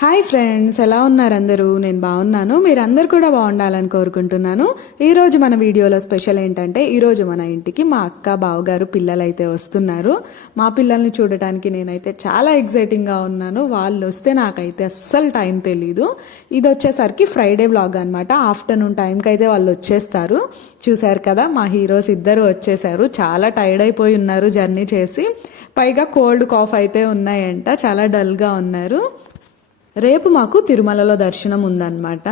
Hi friends, ఎలా ఉన్నారు అందరూ? నేను బాగున్నాను. మీరందరూ కూడా బాగుండాలని కోరుకుంటున్నాను. ఈరోజు మన వీడియోలో స్పెషల్ ఏంటంటే, ఈరోజు మన ఇంటికి మా అక్క బావగారు పిల్లలైతే వస్తున్నారు. మా పిల్లల్ని చూడటానికి నేనైతే చాలా ఎక్సైటింగ్గా ఉన్నాను. వాళ్ళు వస్తే నాకైతే అస్సలు టైం తెలీదు. ఇది వచ్చేసరికి ఫ్రైడే వ్లాగ్ అనమాట. ఆఫ్టర్నూన్ టైంకి అయితే వాళ్ళు వచ్చేస్తారు. చూశారు కదా, మా హీరోస్ ఇద్దరు వచ్చేసారు. చాలా టైర్డ్ అయిపోయి ఉన్నారు జర్నీ చేసి. పైగా కోల్డ్ కాఫ్ అయితే ఉన్నాయంట, చాలా డల్గా ఉన్నారు. రేపు మాకు తిరుమలలో దర్శనం ఉందన్నమాట.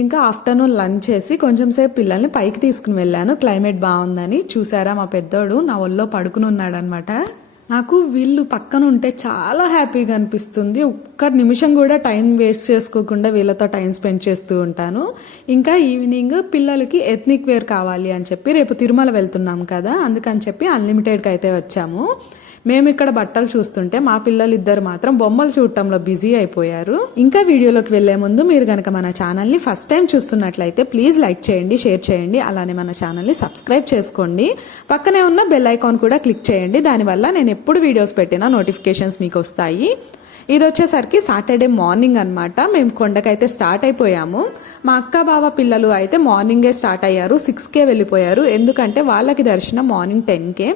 ఇంకా ఆఫ్టర్నూన్ లంచ్ చేసి కొంచెం సేపు పిల్లల్ని పైకి తీసుకుని వెళ్ళాను. క్లైమేట్ బాగుందని. చూసారా, మా పెద్దోడు నా ఒళ్ళో పడుకుని ఉన్నాడనమాట. నాకు వీళ్ళు పక్కన ఉంటే చాలా హ్యాపీగా అనిపిస్తుంది. ఒక్క నిమిషం కూడా టైం వేస్ట్ చేసుకోకుండా వీళ్ళతో టైం స్పెండ్ చేస్తూ ఉంటాను. ఇంకా ఈవినింగ్ పిల్లలకి ఎథ్నిక్ వేర్ కావాలి అని చెప్పి, రేపు తిరుమల వెళ్తున్నాం కదా, అందుకని చెప్పి అన్లిమిటెడ్కి అయితే వచ్చాము. మేము ఇక్కడ బట్టలు చూస్తుంటే మా పిల్లలు ఇద్దరు మాత్రం బొమ్మలు చూడటంలో బిజీ అయిపోయారు. ఇంకా వీడియోలోకి వెళ్లే ముందు మీరు గనక మన ఛానల్ని ఫస్ట్ టైం చూస్తున్నట్లయితే ప్లీజ్ లైక్ చేయండి, షేర్ చేయండి, అలానే మన ఛానల్ని సబ్స్క్రైబ్ చేసుకోండి. పక్కనే ఉన్న బెల్ ఐకాన్ కూడా క్లిక్ చేయండి. దానివల్ల నేను ఎప్పుడు వీడియోస్ పెట్టినా నోటిఫికేషన్స్ మీకు వస్తాయి. ఇది వచ్చేసరికి సాటర్డే మార్నింగ్ అనమాట. మేము కొండకైతే స్టార్ట్ అయిపోయాము. మా అక్క బావ పిల్లలు అయితే మార్నింగే స్టార్ట్ అయ్యారు. 6కే వెళ్ళిపోయారు. ఎందుకంటే వాళ్ళకి దర్శనం మార్నింగ్ 10కే,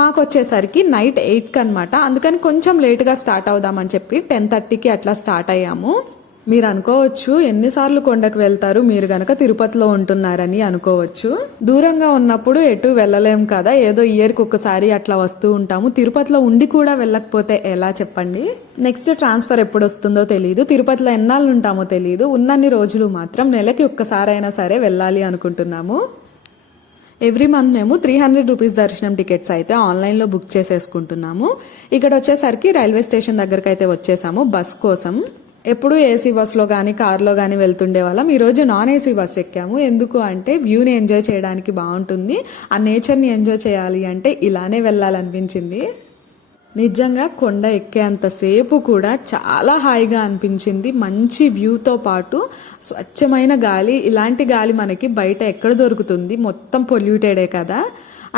మాకు వచ్చేసరికి నైట్ 8కి అనమాట. అందుకని కొంచెం లేట్గా స్టార్ట్ అవుదామని చెప్పి 10:30కి అట్లా స్టార్ట్ అయ్యాము. మీరు అనుకోవచ్చు, ఎన్నిసార్లు కొండకు వెళ్తారు మీరు గనక తిరుపతిలో ఉంటున్నారని అనుకోవచ్చు. దూరంగా ఉన్నప్పుడు ఎటు వెళ్ళలేం కదా, ఏదో ఇయర్కి ఒక్కసారి అట్లా వస్తూ ఉంటాము. తిరుపతిలో ఉండి కూడా వెళ్ళకపోతే ఎలా చెప్పండి? నెక్స్ట్ ట్రాన్స్ఫర్ ఎప్పుడు వస్తుందో తెలియదు, తిరుపతిలో ఎన్నాళ్ళు ఉంటామో తెలియదు. ఉన్నన్ని రోజులు మాత్రం నెలకి ఒక్కసారైనా సరే వెళ్ళాలి అనుకుంటున్నాము. ఎవ్రీ మంత్ మేము 300 రూపీస్ దర్శనం టికెట్స్ అయితే ఆన్లైన్లో బుక్ చేసేసుకుంటున్నాము. ఇక్కడ వచ్చేసరికి రైల్వే స్టేషన్ దగ్గరకు అయితే వచ్చేసాము బస్ కోసం. ఎప్పుడు ఏసీ బస్లో కానీ కార్లో కానీ వెళ్తుండే వాళ్ళం. ఈరోజు నాన్ ఏసీ బస్ ఎక్కాము. ఎందుకు అంటే వ్యూని ఎంజాయ్ చేయడానికి బాగుంటుంది. ఆ నేచర్ని ఎంజాయ్ చేయాలి అంటే ఇలానే వెళ్ళాలనిపించింది. నిజంగా కొండ ఎక్కేంతసేపు కూడా చాలా హాయిగా అనిపించింది. మంచి వ్యూతో పాటు స్వచ్ఛమైన గాలి. ఇలాంటి గాలి మనకి బయట ఎక్కడ దొరుకుతుంది? మొత్తం పొల్యూటెడే కదా.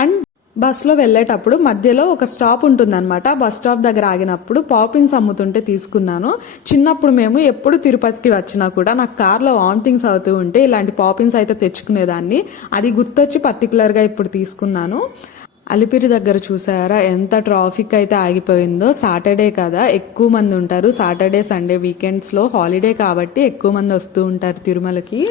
అండ్ బస్లో వెళ్ళేటప్పుడు మధ్యలో ఒక స్టాప్ ఉంటుందన్నమాట. బస్ స్టాప్ దగ్గర ఆగినప్పుడు పాపిన్స్ అమ్ముతుంటే తీసుకున్నాను. చిన్నప్పుడు మేము ఎప్పుడు తిరుపతికి వచ్చినా కూడా నాకు కార్లో వామిటింగ్స్ అవుతూ ఉంటే ఇలాంటి పాపిన్స్ అయితే తెచ్చుకునేదాన్ని. అది గుర్తొచ్చి పర్టికులర్గా ఇప్పుడు తీసుకున్నాను. అలిపిరి దగ్గర చూసారా ఎంత ట్రాఫిక్ అయితే ఆగిపోయిందో. సాటర్డే కదా, ఎక్కువ మంది ఉంటారు. సాటర్డే సండే వీకెండ్స్లో హాలిడే కాబట్టి ఎక్కువ మంది వస్తూ ఉంటారు తిరుమలకి.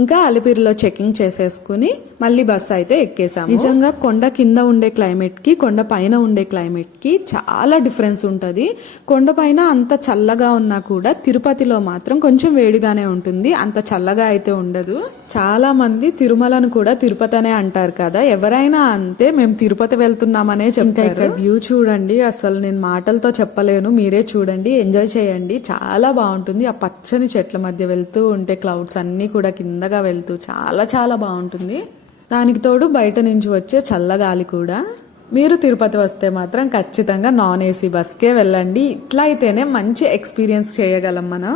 ఇంకా అలిపిరిలో చెకింగ్ చేసేసుకుని మళ్ళీ బస్సు అయితే ఎక్కేసాము. నిజంగా కొండ కింద ఉండే క్లైమేట్ కి కొండ పైన ఉండే క్లైమేట్ కి చాలా డిఫరెన్స్ ఉంటుంది. కొండ పైన అంత చల్లగా ఉన్నా కూడా తిరుపతిలో మాత్రం కొంచెం వేడిగానే ఉంటుంది. అంత చల్లగా అయితే ఉండదు. చాలా మంది తిరుమలను కూడా తిరుపతి అనే అంటారు కదా, ఎవరైనా అంతే. మేము తిరుపతి వెళ్తున్నామనే చెప్తారు. ఇక్కడ వ్యూ చూడండి, అసలు నేను మాటలతో చెప్పలేను. మీరే చూడండి, ఎంజాయ్ చేయండి. చాలా బాగుంటుంది. ఆ పచ్చని చెట్ల మధ్య వెళ్తూ ఉంటే క్లౌడ్స్ అన్ని కూడా కిందగా వెళ్తూ చాలా చాలా బాగుంటుంది. దానికి తోడు బయట నుంచి వచ్చే చల్లగాలి కూడా. మీరు తిరుపతి వస్తే మాత్రం ఖచ్చితంగా నాన్ ఏసీ బస్కే వెళ్ళండి. ఇట్లా అయితేనే మంచి ఎక్స్పీరియన్స్ చేయగలం మనం.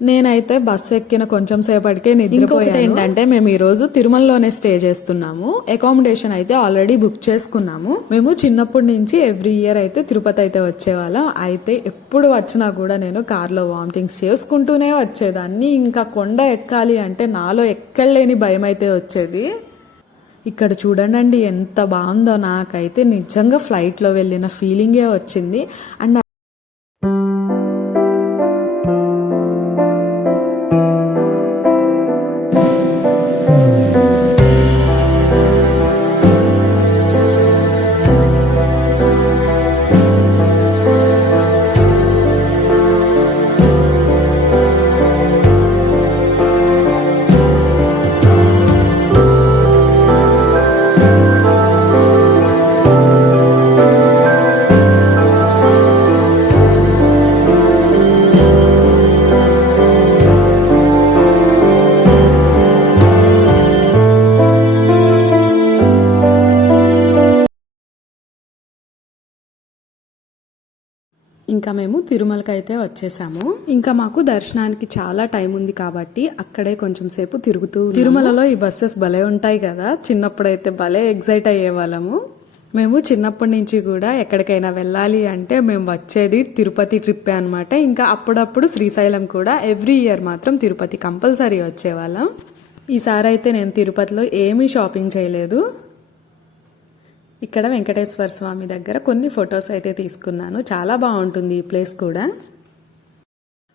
నేనైతే బస్సు ఎక్కిన కొంచెం సేపటికే నిద్రపోయాను. ఏంటంటే మేము ఈ రోజు తిరుమలలోనే స్టే చేస్తున్నాము. అకామిడేషన్ అయితే ఆల్రెడీ బుక్ చేసుకున్నాము. మేము చిన్నప్పటి నుంచి ఎవ్రీ ఇయర్ అయితే తిరుపతి అయితే వచ్చేవాళ్ళం. అయితే ఎప్పుడు వచ్చినా కూడా నేను కార్లో వామిటింగ్స్ చేసుకుంటూనే వచ్చేదాన్ని. ఇంకా కొండ ఎక్కాలి అంటే నాలో ఎక్కడలేని భయం అయితే వచ్చేది. ఇక్కడ చూడండి ఎంత బాగుందో. నాకైతే నిజంగా ఫ్లైట్లో వెళ్ళిన ఫీలింగే వచ్చింది. అండ్ ఇంకా మేము తిరుమలకి అయితే వచ్చేసాము. ఇంకా మాకు దర్శనానికి చాలా టైం ఉంది కాబట్టి అక్కడే కొంచెం సేపు తిరుగుతూ. తిరుమలలో ఈ బస్సెస్ భలే ఉంటాయి కదా, చిన్నప్పుడైతే భలే ఎగ్జైట్ అయ్యేవాళ్ళము. మేము చిన్నప్పటి నుంచి కూడా ఎక్కడికైనా వెళ్ళాలి అంటే మేము వచ్చేది తిరుపతి ట్రిప్పే అనమాట. ఇంకా అప్పుడప్పుడు శ్రీశైలం కూడా, ఎవ్రీ ఇయర్ మాత్రం తిరుపతి కంపల్సరీ వచ్చేవాళ్ళం. ఈసారి అయితే నేను తిరుపతిలో ఏమీ షాపింగ్ చేయలేదు. ఇక్కడ వెంకటేశ్వర స్వామి దగ్గర కొన్ని ఫొటోస్ అయితే తీసుకున్నాను. చాలా బాగుంటుంది ఈ ప్లేస్ కూడా.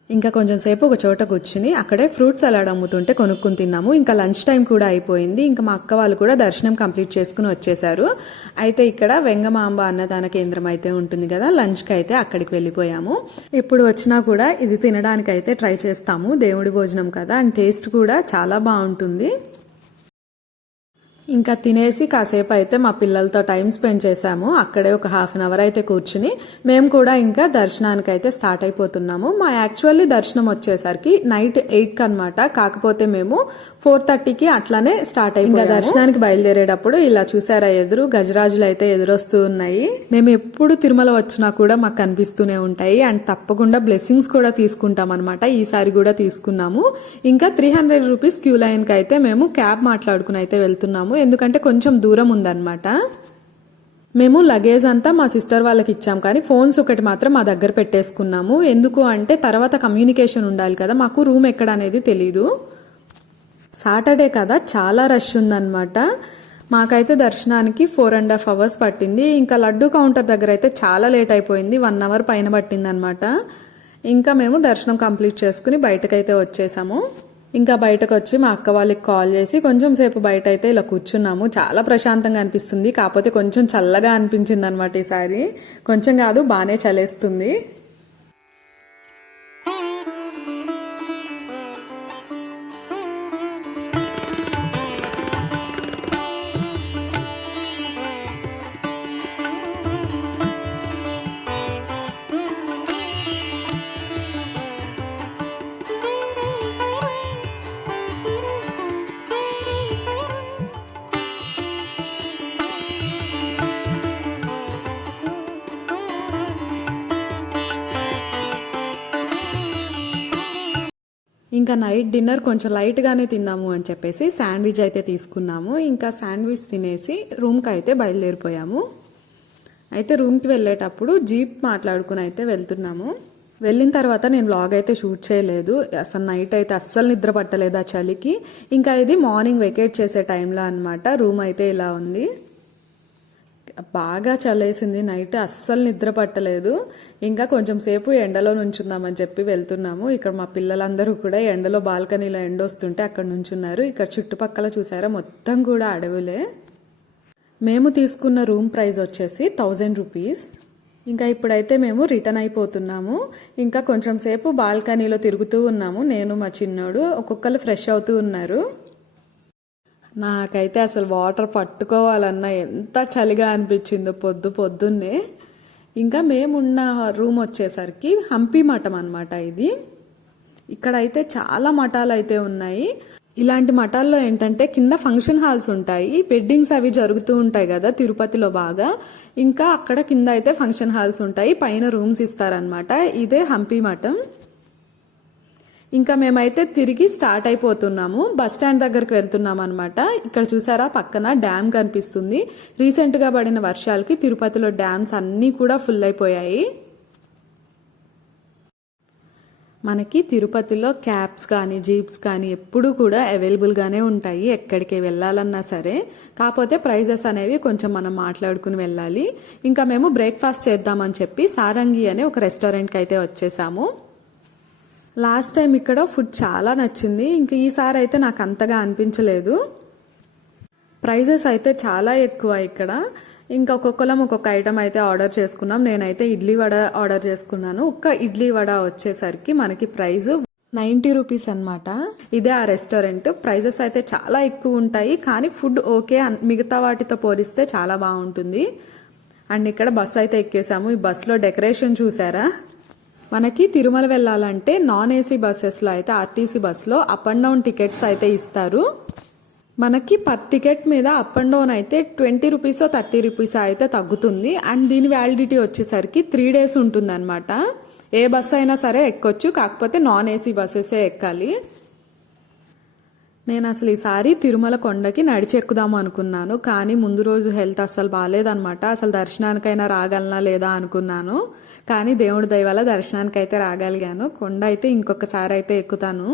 ఇంకా కొంచెం సేపు ఒక చోట కూర్చుని అక్కడే ఫ్రూట్ సలాడ్ అమ్ముతుంటే కొనుక్కుని తిన్నాము. ఇంకా లంచ్ టైం కూడా అయిపోయింది. ఇంకా మా అక్క వాళ్ళు కూడా దర్శనం కంప్లీట్ చేసుకుని వచ్చేసారు. అయితే ఇక్కడ వెంగమాంబ అన్నదాన కేంద్రం అయితే ఉంటుంది కదా, లంచ్కి అయితే అక్కడికి వెళ్ళిపోయాము. ఎప్పుడు వచ్చినా కూడా ఇది తినడానికి అయితే ట్రై చేస్తాము. దేవుడి భోజనం కదా, అండ్ టేస్ట్ కూడా చాలా బాగుంటుంది. ఇంకా తినేసి కాసేపు అయితే మా పిల్లలతో టైం స్పెండ్ చేశాము. అక్కడే ఒక హాఫ్ అన్ అవర్ అయితే కూర్చుని మేము కూడా ఇంకా దర్శనానికి అయితే స్టార్ట్ అయిపోతున్నాము. మా యాక్చువల్లీ దర్శనం వచ్చేసరికి నైట్ 8కి అనమాట. కాకపోతే మేము 4:30కి అట్లానే స్టార్ట్ అయిపోయాము. దర్శనానికి బయలుదేరేటప్పుడు ఇలా చూసారా, ఎదురు గజరాజులు అయితే ఎదురొస్తూ ఉన్నాయి. మేము ఎప్పుడు తిరుమల వచ్చినా కూడా మాకు కనిపిస్తూనే ఉంటాయి. అండ్ తప్పకుండా బ్లెస్సింగ్స్ కూడా తీసుకుంటాం అనమాట. ఈసారి కూడా తీసుకున్నాము. ఇంకా 300 రూపీస్ క్యూ లైన్కి అయితే మేము క్యాబ్ మాట్లాడుకుని అయితే వెళ్తున్నాము. ఎందుకంటే కొంచెం దూరం ఉందన్నమాట. మేము లగేజ్ అంతా మా సిస్టర్ వాళ్ళకి ఇచ్చాం, కానీ ఫోన్స్ ఒకటి మాత్రం మా దగ్గర పెట్టేసుకున్నాము. ఎందుకు అంటే తర్వాత కమ్యూనికేషన్ ఉండాలి కదా, మాకు రూమ్ ఎక్కడ అనేది తెలీదు. సాటర్డే కదా, చాలా రష్ ఉందన్నమాట. మాకైతే దర్శనానికి 4.5 hours పట్టింది. ఇంకా లడ్డు కౌంటర్ దగ్గర అయితే చాలా లేట్ అయిపోయింది. 1 hour పైన పట్టింది అనమాట. ఇంకా మేము దర్శనం కంప్లీట్ చేసుకుని బయటకైతే వచ్చేసాము. ఇంకా బయటకు వచ్చి మా అక్క వాళ్ళకి కాల్ చేసి కొంచెం సేపు బయట అయితే ఇలా కూర్చున్నాము. చాలా ప్రశాంతంగా అనిపిస్తుంది. కాకపోతే కొంచెం చల్లగా అనిపించింది అనమాట ఈసారి. కొంచెం కాదు, బాగానే చలేస్తుంది. ఇంకా నైట్ డిన్నర్ కొంచెం లైట్గానే తిందాము అని చెప్పేసి శాండ్విచ్ అయితే తీసుకున్నాము. ఇంకా శాండ్విచ్ తినేసి రూమ్కి అయితే బయలుదేరిపోయాము. అయితే రూమ్కి వెళ్ళేటప్పుడు జీప్ మాట్లాడుకుని అయితే వెళ్తున్నాము. వెళ్ళిన తర్వాత నేను వ్లాగ్ అయితే షూట్ చేయలేదు. అసలు నైట్ అయితే అస్సలు నిద్ర పట్టలేదు ఆ చలికి. ఇంకా ఇది మార్నింగ్ వెకేట్ చేసే టైంలో అనమాట. రూమ్ అయితే ఇలా ఉంది. బాగా చలేసింది నైట్, అస్సలు నిద్ర పట్టలేదు. ఇంకా కొంచెం సేపు ఎండలో నుంచుందామని చెప్పి వెళ్తున్నాము. ఇక్కడ మా పిల్లలందరూ కూడా ఎండలో బాల్కనీలో ఎండ వస్తుంటే అక్కడ నుంచున్నారు. ఇక్కడ చుట్టుపక్కల చూసారా, మొత్తం కూడా అడవులే. మేము తీసుకున్న రూమ్ ప్రైస్ వచ్చేసి 1000 రూపీస్. ఇంకా ఇప్పుడైతే మేము రిటర్న్ అయిపోతున్నాము. ఇంకా కొంచెం సేపు బాల్కనీలో తిరుగుతూ ఉన్నాము. నేను మా చిన్నోడు ఒక్కొక్కరు ఫ్రెష్ అవుతూ ఉన్నారు. నాకైతే అసలు వాటర్ పట్టుకోవాలన్నా ఎంత చలిగా అనిపించిందో పొద్దున్నే. ఇంకా మేమున్న రూమ్ వచ్చేసరికి హంపి మఠం అనమాట ఇది. ఇక్కడైతే చాలా మఠాలు అయితే ఉన్నాయి. ఇలాంటి మఠాల్లో ఏంటంటే కింద ఫంక్షన్ హాల్స్ ఉంటాయి, వెడ్డింగ్స్ అవి జరుగుతూ ఉంటాయి కదా తిరుపతిలో బాగా. ఇంకా అక్కడ కింద అయితే ఫంక్షన్ హాల్స్ ఉంటాయి, పైన రూమ్స్ ఇస్తారనమాట. ఇదే హంపి మఠం. ఇంకా మేమైతే తిరిగి స్టార్ట్ అయిపోతున్నాము. బస్ స్టాండ్ దగ్గరికి వెళ్తున్నాం అనమాట. ఇక్కడ చూసారా, పక్కన డ్యామ్ కనిపిస్తుంది. రీసెంట్గా పడిన వర్షాలకి తిరుపతిలో డ్యామ్స్ అన్నీ కూడా ఫుల్ అయిపోయాయి. మనకి తిరుపతిలో క్యాబ్స్ కానీ జీప్స్ కానీ ఎప్పుడూ కూడా అవైలబుల్గానే ఉంటాయి, ఎక్కడికి వెళ్ళాలన్నా సరే. కాకపోతే ప్రైజెస్ అనేవి కొంచెం మనం మాట్లాడుకుని వెళ్ళాలి. ఇంకా మేము బ్రేక్ఫాస్ట్ చేద్దామని చెప్పి సారంగి అనే ఒక రెస్టారెంట్కి అయితే వచ్చేసాము. లాస్ట్ టైం ఇక్కడ ఫుడ్ చాలా నచ్చింది. ఇంకా ఈసారి అయితే నాకు అంతగా అనిపించలేదు. ప్రైజెస్ అయితే చాలా ఎక్కువ ఇక్కడ. ఇంకా ఒక్కొక్కరం ఒక్కొక్క ఐటమ్ అయితే ఆర్డర్ చేసుకున్నాం. నేనైతే ఇడ్లీ వడ ఆర్డర్ చేసుకున్నాను. ఒక్క ఇడ్లీ వడ వచ్చేసరికి మనకి ప్రైస్ 90 రూపీస్ అనమాట. ఇదే ఆ రెస్టారెంట్. ప్రైజెస్ అయితే చాలా ఎక్కువ ఉంటాయి, కానీ ఫుడ్ ఓకే, మిగతా వాటితో పోలిస్తే చాలా బాగుంటుంది. అండ్ ఇక్కడ బస్ అయితే ఎక్కేసాము. ఈ బస్సులో డెకరేషన్ చూసారా. మనకి తిరుమల వెళ్ళాలంటే నాన్ ఏసీ బస్సెస్లో అయితే ఆర్టీసీ బస్సులో అప్ అండ్ డౌన్ టికెట్స్ అయితే ఇస్తారు. మనకి పర్ టికెట్ మీద అప్ అండ్ డౌన్ అయితే 20 రూపీసో 30 రూపీసో అయితే తగ్గుతుంది. అండ్ దీని వ్యాలిడిటీ వచ్చేసరికి 3 days ఉంటుంది అనమాట. ఏ బస్సు అయినా సరే ఎక్కొచ్చు, కాకపోతే నాన్ ఏసీ బస్సెసే ఎక్కాలి. నేను అసలు ఈసారి తిరుమల కొండకి నడిచి ఎక్కుదాము అనుకున్నాను, కానీ ముందు రోజు హెల్త్ అస్సలు బాగాలేదనమాట. అసలు దర్శనానికైనా రాగలనా లేదా అనుకున్నాను, కానీ దేవుడి దయ వల్ల దర్శనానికైతే రాగలిగాను. కొండ అయితే ఇంకొకసారి అయితే ఎక్కుతాను.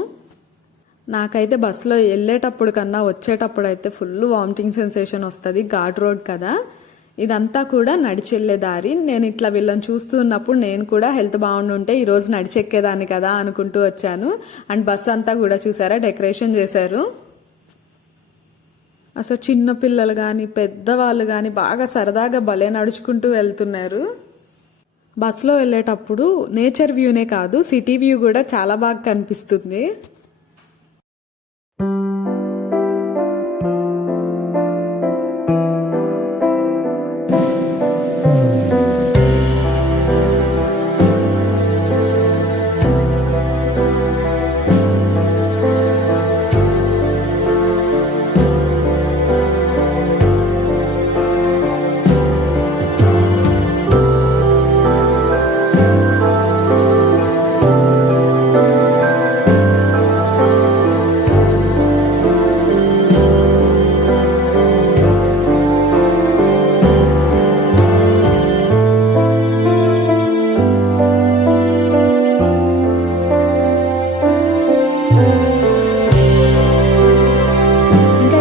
నాకైతే బస్సులో వెళ్ళేటప్పుడు కన్నా వచ్చేటప్పుడు అయితే ఫుల్ వామిటింగ్ సెన్సేషన్ వస్తుంది. ఘాట్ రోడ్ కదా, ఇదంతా కూడా నడిచెళ్ళే దారి. నేను ఇట్లా వీళ్ళని చూస్తూ ఉన్నప్పుడు నేను కూడా హెల్త్ బాగుండుంటే ఈరోజు నడిచెక్కేదాన్ని కదా అనుకుంటూ వచ్చాను. అండ్ బస్ అంతా కూడా చూసారా, డెకరేషన్ చేశారు. అసలు చిన్న పిల్లలు కానీ పెద్దవాళ్ళు కానీ బాగా సరదాగా భలే నడుచుకుంటూ వెళ్తున్నారు. బస్సులో వెళ్ళేటప్పుడు నేచర్ వ్యూనే కాదు, సిటీ వ్యూ కూడా చాలా బాగా కనిపిస్తుంది.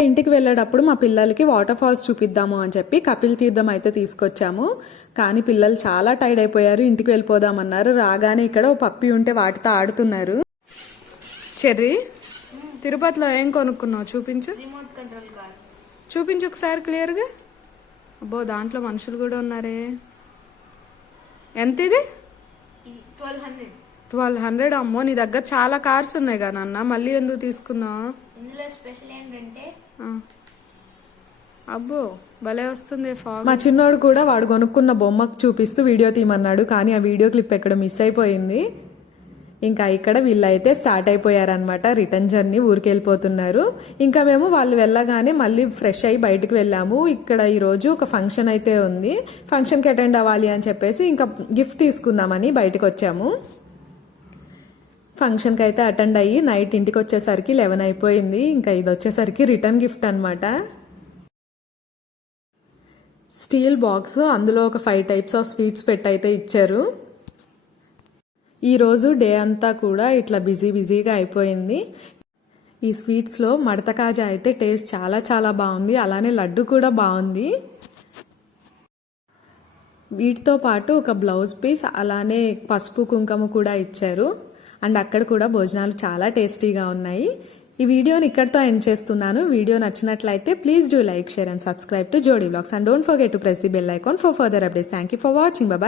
ఇంటికి వెళ్ళేటప్పుడు మా పిల్లలకి వాటర్ ఫాల్స్ చూపిద్దాము అని చెప్పి కపిల్ తీర్థం అయితే తీసుకొచ్చాము. కానీ పిల్లలు చాలా టైర్డ్ అయిపోయారు, ఇంటికి వెళ్ళిపోదామన్నారు. రాగానే ఇక్కడ ఓ పప్పి ఉంటే వాటితో ఆడుతున్నారు. చెర్రీ, తిరుపతిలో ఏం కొనుక్కున్నావు చూపించు. చూపించు ఒకసారి క్లియర్గా. అబ్బో, దాంట్లో మనుషులు కూడా ఉన్నారే. ఎంత ఇది? 1200. అమ్మో, నీ దగ్గర చాలా కార్స్ ఉన్నాయి కదా నాన్న, మళ్ళీ ఎందుకు తీసుకున్నావు? ఇందులో స్పెషల్ ఏంటంటే అబ్బో భలే వస్తుంది ఫాగ్. మా చిన్నోడు కూడా వాడు కొనుక్కున్న బొమ్మకు చూపిస్తూ వీడియో తీయమన్నాడు, కానీ ఆ వీడియో క్లిప్ ఎక్కడ మిస్ అయిపోయింది. ఇంకా ఇక్కడ వీళ్ళైతే స్టార్ట్ అయిపోయారనమాట, రిటర్న్ జర్నీ, ఊరికి వెళ్ళిపోతున్నారు. ఇంకా మేము వాళ్ళు వెళ్ళగానే మళ్ళీ ఫ్రెష్ అయ్యి బయటకు వెళ్ళాము. ఇక్కడ ఈరోజు ఒక ఫంక్షన్ అయితే ఉంది, ఫంక్షన్కి అటెండ్ అవ్వాలి అని చెప్పేసి ఇంకా గిఫ్ట్ తీసుకుందామని బయటకు వచ్చాము. ఫంక్షన్కి అయితే అటెండ్ అయ్యి నైట్ ఇంటికి వచ్చేసరికి 11 అయిపోయింది. ఇంకా ఇది వచ్చేసరికి రిటర్న్ గిఫ్ట్ అనమాట. స్టీల్ బాక్స్, అందులో ఒక 5 టైప్స్ ఆఫ్ స్వీట్స్ పెట్టయితే ఇచ్చారు. ఈరోజు డే అంతా కూడా ఇట్లా బిజీగా అయిపోయింది. ఈ స్వీట్స్లో మడత కాజా అయితే టేస్ట్ చాలా చాలా బాగుంది, అలానే లడ్డు కూడా బాగుంది. వీటితో పాటు ఒక బ్లౌజ్ పీస్, అలానే పసుపు కుంకుమ కూడా ఇచ్చారు. అండ్ అక్కడ కూడా భోజనాలు చాలా టేస్టీగా ఉన్నాయి. ఈ వీడియోని ఇక్కడితో ఎండ్ చేస్తున్నాను. వీడియో నచ్చినట్లయితే please do like, share and subscribe to Jodi vlogs. And don't forget to press the bell icon for further updates. Thank you for watching. Bye.